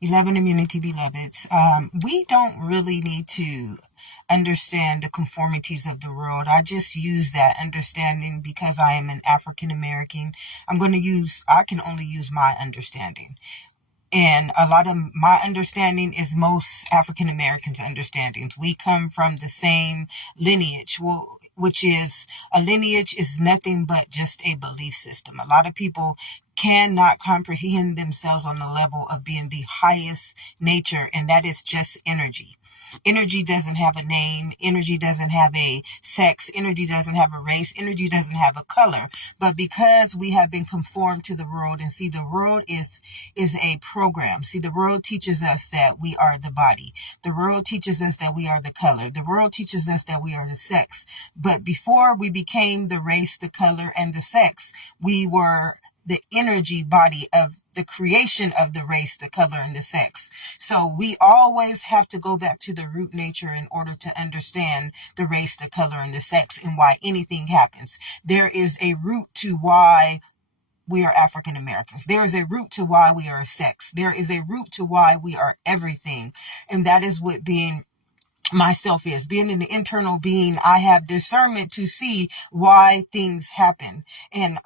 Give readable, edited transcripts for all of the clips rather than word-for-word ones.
11 immunity beloveds. We don't really need to understand the conformities of the world. I just use that understanding because I am an African American. I can only use my understanding. And a lot of my understanding is most African Americans' understandings. We come from the same lineage, which is a lineage is nothing but just a belief system. A lot of people cannot comprehend themselves on the level of being the highest nature, and that is just energy. Energy doesn't have a name. Energy doesn't have a sex. Energy doesn't have a race. Energy doesn't have a color. But because we have been conformed to the world, and see, the world is a program. See, the world teaches us that we are the body. The world teaches us that we are the color. The world teaches us that we are the sex. But before we became the race, the color, and the sex, we were the energy body of the creation of the race, the color, and the sex. So we always have to go back to the root nature in order to understand the race, the color, and the sex, and why anything happens. There is a root to why we are African Americans. There is a root to why we are sex. There is a root to why we are everything. And that is what being myself is. Being an internal being, I have discernment to see why things happen. And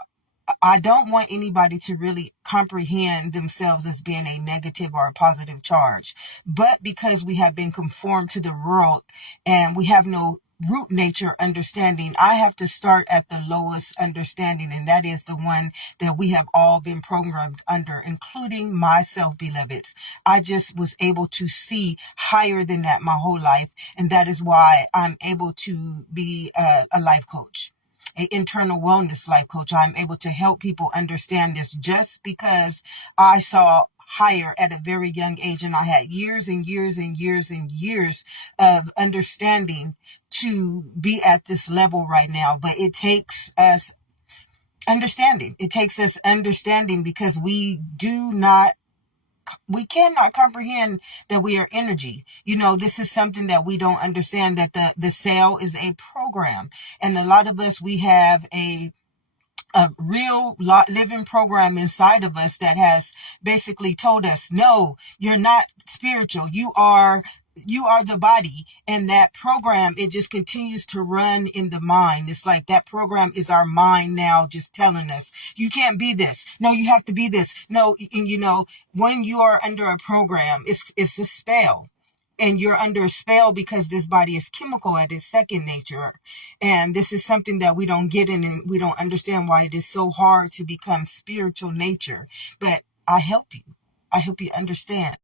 I don't want anybody to really comprehend themselves as being a negative or a positive charge. But because we have been conformed to the world and we have no root nature understanding, I have to start at the lowest understanding, and that is the one that we have all been programmed under, including myself, beloveds. I just was able to see higher than that my whole life, and that is why I'm able to be a life coach, an internal wellness life coach. I'm able to help people understand this just because I saw higher at a very young age, and I had years and years and years and years of understanding to be at this level right now. But it takes us understanding. It takes us understanding because we cannot comprehend that we are energy. This is something that we don't understand, that the cell is a program. And a lot of us, we have a real living program inside of us that has basically told us, no, you're not spiritual. You are the body. And that program, it just continues to run in the mind. It's like that program is our mind now, just telling us, you can't be this. No, you have to be this. No. And when you are under a program, it's a spell. And you're under a spell because this body is chemical at its second nature. And this is something that we don't get in, and we don't understand why it is so hard to become spiritual nature. But I help you. I help you understand.